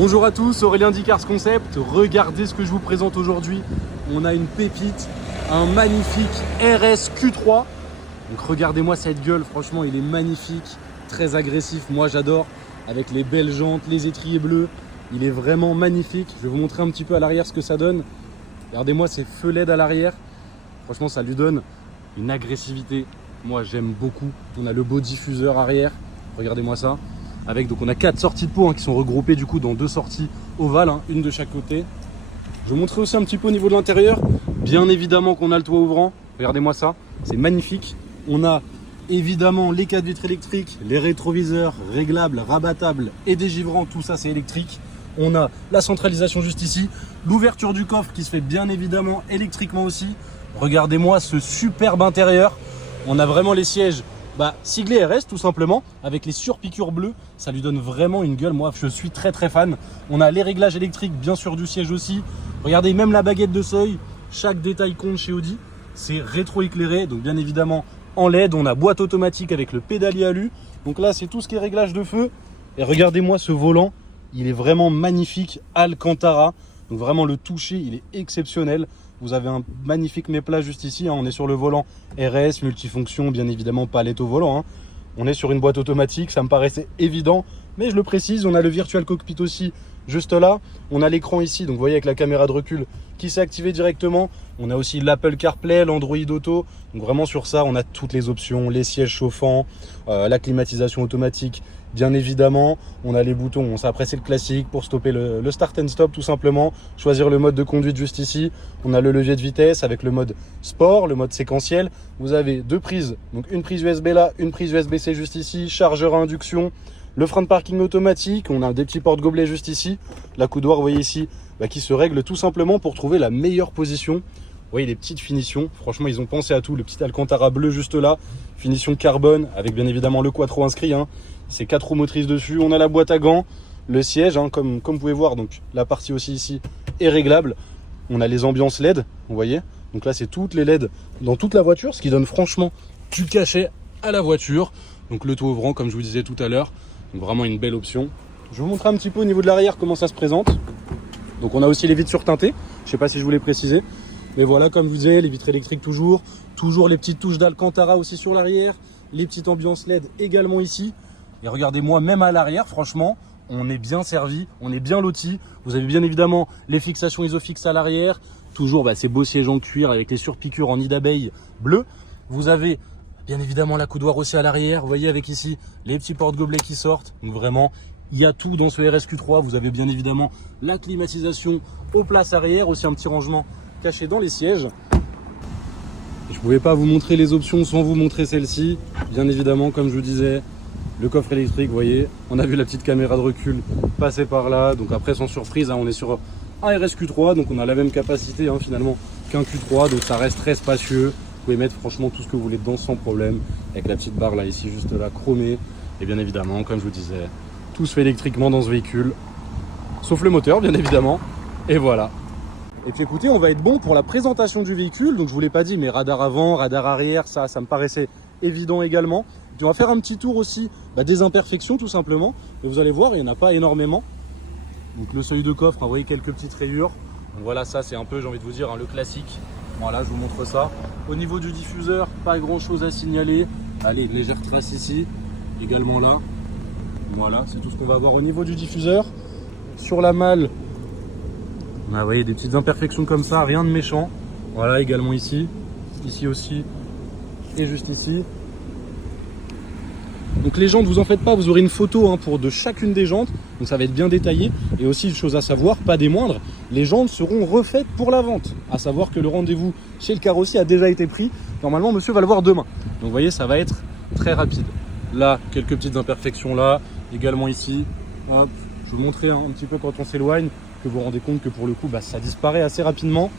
Bonjour à tous, Aurélien d'Icars Concept. Regardez ce que je vous présente aujourd'hui. On a une pépite, un magnifique RS Q3. Donc regardez-moi cette gueule, franchement il est magnifique, très agressif, moi j'adore. Avec les belles jantes, les étriers bleus, il est vraiment magnifique. Je vais vous montrer un petit peu à l'arrière ce que ça donne. Regardez-moi ces feux LED à l'arrière. Franchement ça lui donne une agressivité. Moi j'aime beaucoup. On a le beau diffuseur arrière, regardez-moi ça. Avec, donc on a 4 sorties de peau qui sont regroupées du coup dans 2 sorties ovales, une de chaque côté. Je vais vous montrer aussi un petit peu au niveau de l'intérieur. Bien évidemment qu'on a le toit ouvrant. Regardez-moi ça, c'est magnifique. On a évidemment les 4 vitres électriques, les rétroviseurs réglables, rabattables et dégivrants. Tout ça c'est électrique. On a la centralisation juste ici. L'ouverture du coffre qui se fait bien évidemment électriquement aussi. Regardez-moi ce superbe intérieur. On a vraiment les sièges siglé RS tout simplement, avec les surpiqûres bleues, ça lui donne vraiment une gueule. Moi je suis très fan. On a les réglages électriques bien sûr du siège aussi. Regardez même la baguette de seuil, chaque détail compte chez Audi. C'est rétro-éclairé, donc bien évidemment en LED. On a boîte automatique avec le pédalier alu. Donc là c'est tout ce qui est réglage de feu. Et regardez-moi ce volant, il est vraiment magnifique, Alcantara. Donc vraiment le toucher il est exceptionnel. Vous avez un magnifique méplat juste ici, on est sur le volant RS, multifonction, bien évidemment palette au volant. On est sur une boîte automatique, ça me paraissait évident, mais je le précise, on a le Virtual Cockpit aussi juste là. On a l'écran ici, donc vous voyez avec la caméra de recul qui s'est activée directement. On a aussi l'Apple CarPlay, l'Android Auto. Donc vraiment sur ça, on a toutes les options, les sièges chauffants, la climatisation automatique. Bien évidemment, on a les boutons, après c'est le classique pour stopper le start and stop tout simplement, choisir le mode de conduite juste ici. On a le levier de vitesse avec le mode sport, le mode séquentiel. Vous avez 2 prises, donc une prise USB là, une prise USB-C juste ici, chargeur à induction, le frein de parking automatique, on a des petits porte-gobelets juste ici, la coudoir vous voyez ici, qui se règle tout simplement pour trouver la meilleure position. Vous voyez les petites finitions, franchement ils ont pensé à tout, le petit Alcantara bleu juste là, finition carbone avec bien évidemment le quattro inscrit. C'est 4 roues motrices dessus, on a la boîte à gants, le siège, comme vous pouvez voir, donc la partie aussi ici est réglable. On a les ambiances LED, vous voyez, donc là c'est toutes les LED dans toute la voiture, ce qui donne franchement du cachet à la voiture. Donc le toit ouvrant comme je vous disais tout à l'heure, donc vraiment une belle option. Je vais vous montrer un petit peu au niveau de l'arrière comment ça se présente. Donc on a aussi les vitres surteintées, je ne sais pas si je vous l'ai précisé, mais voilà comme je vous disais, les vitres électriques toujours les petites touches d'Alcantara aussi sur l'arrière, les petites ambiances LED également ici. Et regardez-moi, même à l'arrière, franchement, on est bien servi, on est bien loti. Vous avez bien évidemment les fixations Isofix à l'arrière. Toujours ces beaux sièges en cuir avec les surpiqûres en nid d'abeille bleu. Vous avez bien évidemment la coudoir aussi à l'arrière. Vous voyez avec ici les petits porte-gobelets qui sortent. Donc vraiment, il y a tout dans ce RSQ3. Vous avez bien évidemment la climatisation aux places arrière. Aussi un petit rangement caché dans les sièges. Je ne pouvais pas vous montrer les options sans vous montrer celle-ci. Bien évidemment, comme je vous disais, le coffre électrique, vous voyez, on a vu la petite caméra de recul passer par là. Donc après, sans surprise, on est sur un RSQ3, donc on a la même capacité finalement qu'un Q3, donc ça reste très spacieux. Vous pouvez mettre franchement tout ce que vous voulez dedans sans problème, avec la petite barre là ici, juste là, chromée. Et bien évidemment, comme je vous disais, tout se fait électriquement dans ce véhicule, sauf le moteur, bien évidemment. Et voilà. Et puis écoutez, on va être bon pour la présentation du véhicule. Donc je vous l'ai pas dit, mais radar avant, radar arrière, ça me paraissait évident également. Puis on va faire un petit tour aussi des imperfections tout simplement. Et vous allez voir, il n'y en a pas énormément. Donc le seuil de coffre, vous voyez quelques petites rayures. Donc voilà, ça c'est un peu, j'ai envie de vous dire, le classique. Voilà, je vous montre ça. Au niveau du diffuseur, pas grand chose à signaler. Allez, une légère trace ici, également là. Voilà, c'est tout ce qu'on va avoir au niveau du diffuseur. Sur la malle, vous voyez des petites imperfections comme ça, rien de méchant. Voilà, également ici, ici aussi, et juste ici. Donc les jantes, vous en faites pas, vous aurez une photo pour de chacune des jantes, donc ça va être bien détaillé. Et aussi une chose à savoir, pas des moindres, les jantes seront refaites pour la vente. À savoir que le rendez-vous chez le carrossier a déjà été pris. Normalement, monsieur va le voir demain. Donc vous voyez, ça va être très rapide. Là, quelques petites imperfections là, également ici. Hop, je vais vous montrer un petit peu quand on s'éloigne, que vous vous rendez compte que pour le coup, ça disparaît assez rapidement.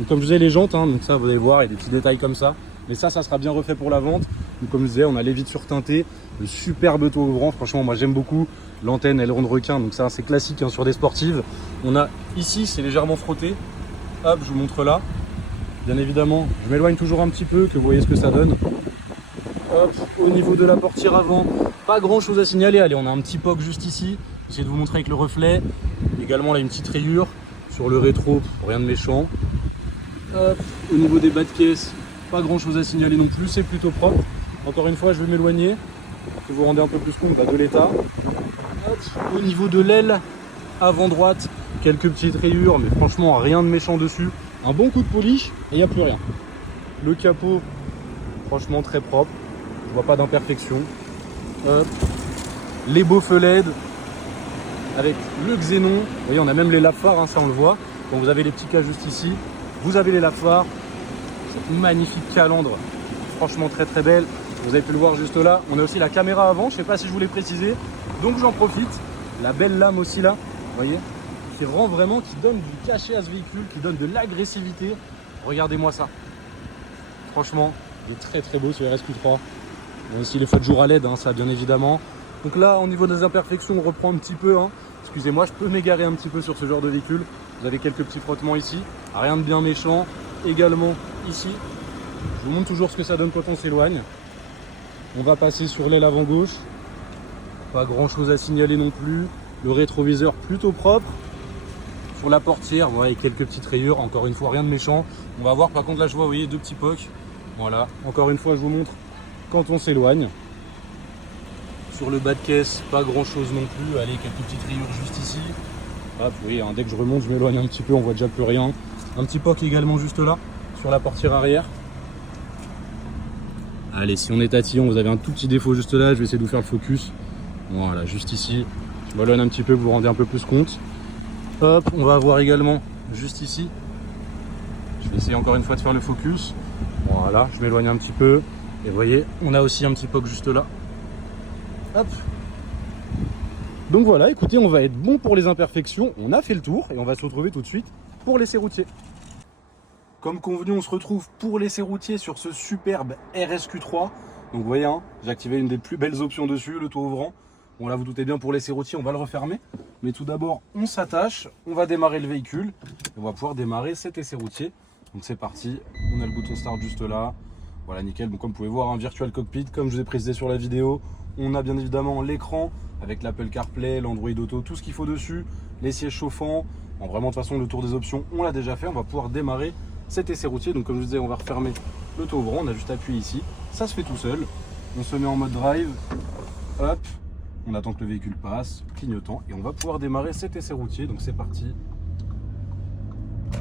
Donc comme je disais, les jantes, donc ça vous allez voir, il y a des petits détails comme ça. Mais ça sera bien refait pour la vente. Donc comme je disais, on a les vitres surteintées, le superbe toit ouvrant, franchement moi j'aime beaucoup. L'antenne aileron de requin, donc ça c'est classique sur des sportives. On a ici, c'est légèrement frotté. Hop, je vous montre là. Bien évidemment, je m'éloigne toujours un petit peu, que vous voyez ce que ça donne. Hop, au niveau de la portière avant, pas grand chose à signaler. Allez, on a un petit POC juste ici. J'essaie de vous montrer avec le reflet. Également là une petite rayure sur le rétro, rien de méchant. Hop. Au niveau des bas de caisse, pas grand chose à signaler non plus, c'est plutôt propre. Encore une fois, je vais m'éloigner pour que vous vous rendez un peu plus compte de l'état. Au niveau de l'aile avant droite, quelques petites rayures, mais franchement rien de méchant dessus. Un bon coup de polish et il n'y a plus rien. Le capot, franchement très propre, je vois pas d'imperfection. Les beaux feux LED avec le xénon. Vous voyez, on a même les lave-phares, hein, ça on le voit. Quand vous avez les petits cas juste ici, vous avez les lave-phares. Cette magnifique calandre, franchement très très belle. Vous avez pu le voir juste là. On a aussi la caméra avant, je ne sais pas si je vous l'ai précisé. Donc j'en profite. La belle lame aussi là, vous voyez, qui rend vraiment, qui donne du cachet à ce véhicule, qui donne de l'agressivité. Regardez-moi ça. Franchement, il est très très beau ce RSQ3. Il y a aussi les feux de jour à LED, hein, ça bien évidemment. Donc là, au niveau des imperfections, on reprend un petit peu. Hein. Excusez-moi, je peux m'égarer un petit peu sur ce genre de véhicule. Vous avez quelques petits frottements ici. Rien de bien méchant. Également ici. Je vous montre toujours ce que ça donne quand on s'éloigne. On va passer sur l'aile avant gauche. Pas grand chose à signaler non plus. Le rétroviseur plutôt propre. Sur la portière, voilà, quelques petites rayures. Encore une fois, rien de méchant. On va voir, par contre, là, je vois, vous voyez, deux petits pocs. Voilà. Encore une fois, je vous montre quand on s'éloigne. Sur le bas de caisse, pas grand chose non plus. Allez, quelques petites rayures juste ici. Hop, oui, hein, dès que je remonte, je m'éloigne un petit peu, on voit déjà plus rien. Un petit poc également juste là, sur la portière arrière. Allez, si on est tatillon, vous avez un tout petit défaut juste là, je vais essayer de vous faire le focus. Voilà, juste ici. Je m'éloigne un petit peu, vous vous rendez un peu plus compte. Hop, on va avoir également juste ici. Je vais essayer encore une fois de faire le focus. Voilà, je m'éloigne un petit peu. Et vous voyez, on a aussi un petit poc juste là. Hop. Donc voilà, écoutez, on va être bon pour les imperfections. On a fait le tour et on va se retrouver tout de suite pour l'essai routier. Comme convenu, on se retrouve pour l'essai routier sur ce superbe RSQ3. Donc vous voyez, hein, j'ai activé une des plus belles options dessus, le toit ouvrant. Bon là, vous doutez bien, pour l'essai routier, on va le refermer. Mais tout d'abord, on s'attache, on va démarrer le véhicule. Et on va pouvoir démarrer cet essai routier. Donc c'est parti, on a le bouton start juste là. Voilà, nickel. Donc comme vous pouvez voir, un virtual cockpit, comme je vous ai précisé sur la vidéo. On a bien évidemment l'écran avec l'Apple CarPlay, l'Android Auto, tout ce qu'il faut dessus. Les sièges chauffants. Bon, vraiment, de toute façon, le tour des options, on l'a déjà fait. On va pouvoir démarrer cet essai routier. Donc comme je vous disais, on va refermer le toit ouvrant. On a juste appuyé ici. Ça se fait tout seul. On se met en mode drive. Hop. On attend que le véhicule passe, clignotant. Et on va pouvoir démarrer cet essai routier. Donc c'est parti.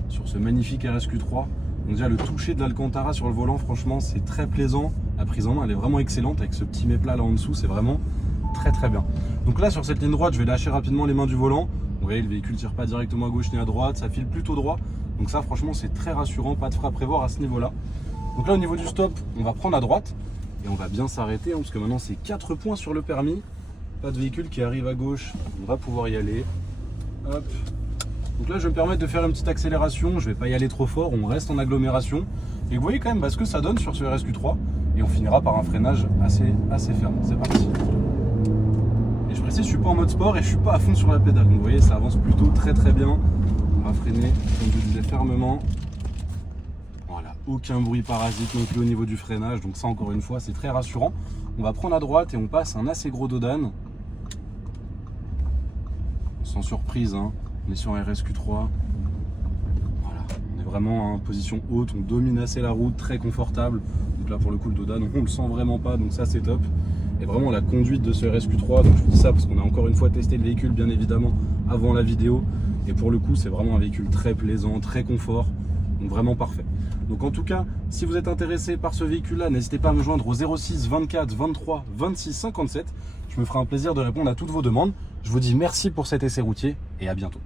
Sur ce magnifique RSQ3. Donc déjà, le toucher de l'Alcantara sur le volant, franchement, c'est très plaisant. La prise en main, elle est vraiment excellente. Avec ce petit méplat là en dessous, c'est vraiment très très bien. Donc là, sur cette ligne droite, je vais lâcher rapidement les mains du volant. Vous voyez, le véhicule ne tire pas directement à gauche ni à droite. Ça file plutôt droit. Donc ça, franchement, c'est très rassurant. Pas de frein à prévoir à ce niveau-là. Donc là, au niveau du stop, on va prendre à droite. Et on va bien s'arrêter, hein, parce que maintenant, c'est 4 points sur le permis. Pas de véhicule qui arrive à gauche. On va pouvoir y aller. Hop. Donc là, je vais me permettre de faire une petite accélération. Je ne vais pas y aller trop fort. On reste en agglomération. Et vous voyez quand même ce que ça donne sur ce RSQ3. Et on finira par un freinage assez ferme. C'est parti. Et je précise, je ne suis pas en mode sport et je ne suis pas à fond sur la pédale. Donc vous voyez, ça avance plutôt très très bien. On va freiner, comme je disais, fermement. Voilà, aucun bruit parasite non plus au niveau du freinage. Donc ça, encore une fois, c'est très rassurant. On va prendre à droite et on passe un assez gros dodane. Sans surprise, hein. On est sur un RSQ3. Voilà, on est vraiment en position haute, on domine assez la route, très confortable. Donc là pour le coup le dodane, on le sent vraiment pas, donc ça c'est top. Et vraiment la conduite de ce RSQ3, donc je vous dis ça parce qu'on a encore une fois testé le véhicule bien évidemment avant la vidéo. Et pour le coup c'est vraiment un véhicule très plaisant, très confort, donc vraiment parfait. Donc en tout cas, si vous êtes intéressé par ce véhicule-là, n'hésitez pas à me joindre au 06 24 23 26 57. Je me ferai un plaisir de répondre à toutes vos demandes. Je vous dis merci pour cet essai routier et à bientôt.